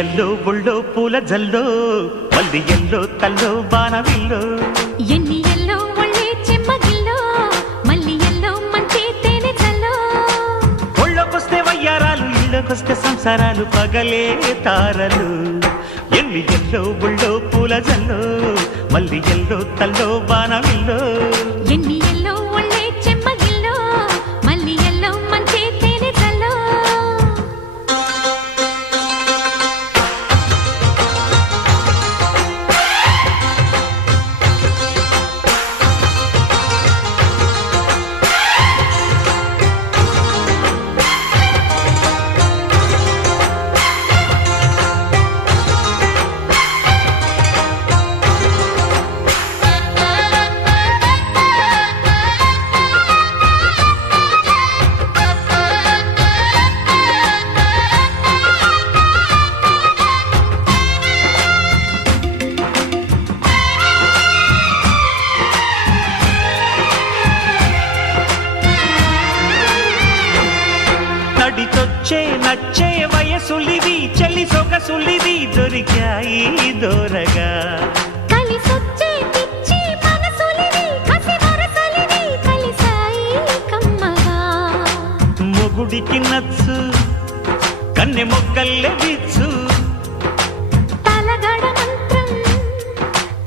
yellow ఒళ్ళో పూల జల్లో మల్లి yellow తల్లో బాణవిల్లో ఎన్ని ఎల్లో ఒళ్ళే చెమ్మగిల్లో మల్లి ఎల్లో మంచి తేనె జల్లో ఒళ్ళోకొస్తే వయ్యారాలు ఇళ్ళకొస్తే సంసారాలు పగలే తారలు ఎన్ని ఎల్లో ఒళ్ళో పూల జల్లో మల్లి ఎల్లో తల్లో బాణవిల్లో ఎన్ని ఎల్లో ఒళ్ళే చెమ్మగిల్లో మల్లి ఎల్లో మంచి తేనె జల్లో నడిచొచ్చే నచ్చే వయసులివి చలి సొగసులివి దొరికాయి దోరగా కలిసొచ్చే పిచ్చి మనసులివి కసి వరసలివి కలిసాయి కమ్మగా మొగుడికి నచ్చు కన్నె మొగ్గల్లె విచ్చు తలగడ మంత్రం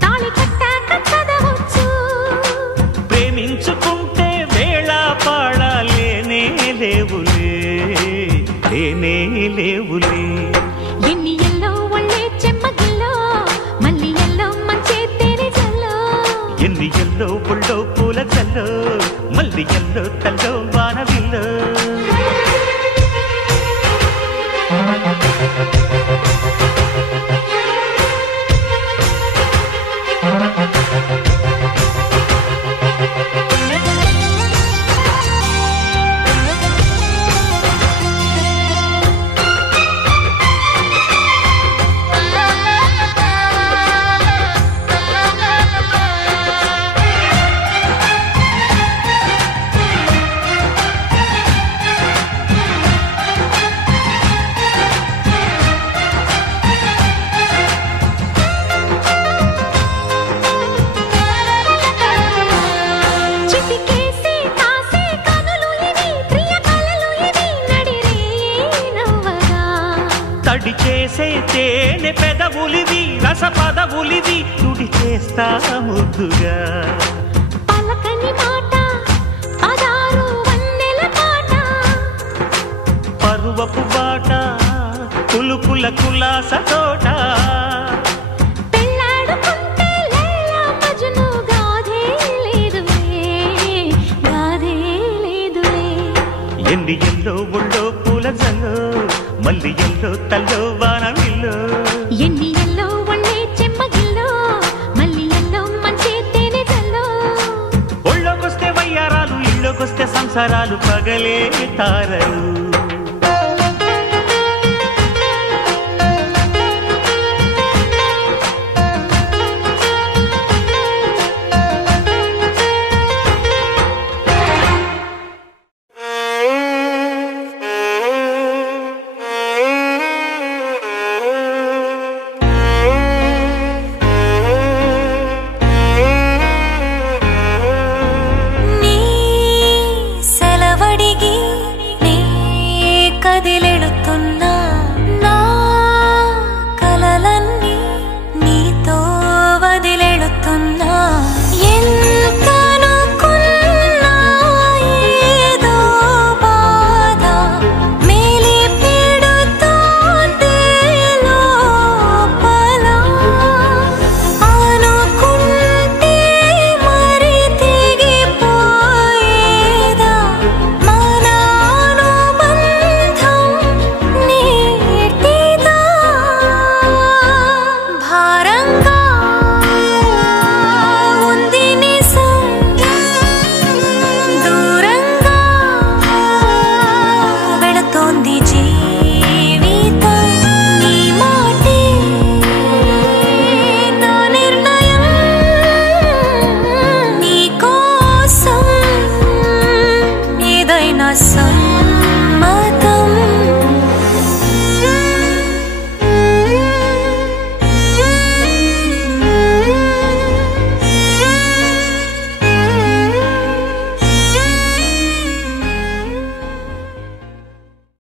తాళి కట్టాక చదవచ్చు ప్రేమించుకుంటే వేళ పాడాలేనే లేవులే లేనే లేవులే ఎన్ని ఎల్లో ఒళ్ళే చెమ్మగిల్లో మల్లి ఎల్లో మంచి తేనె జల్లో ఎన్ని ఎల్లో ఒళ్ళో పూల జల్లో మల్లి ఎల్లో తల్లో బాణవిల్లో చిటికేసి కాసే కనులు ఇవి ప్రియ కలలు ఇవి నడిరే నవ్వగా తడి చేసే తేనె పెదవులివి రస పదవులివి తుడి చేస్తా ముద్దుగా పలకని మాట పదారు వన్నెల పాట పరువపు బాట కులుకుల కులాస తోట పెళ్ళాడుకుంటే లైలా మజ్ను గాథే లేదులే గాథే లేదులే ఎన్ని ఎల్లో ఒళ్ళో పూల జల్లో మల్లి ఎల్లో తల్లో బాణవిల్లో ఎన్ని ఎల్లో ఒళ్ళే చెమ్మగిల్లో మల్లి ఎల్లో మంచి తేనె జల్లో ఒళ్ళోకొస్తే వయ్యారాలు ఇళ్ళోకొస్తే సంసారాలు పగలే తారలు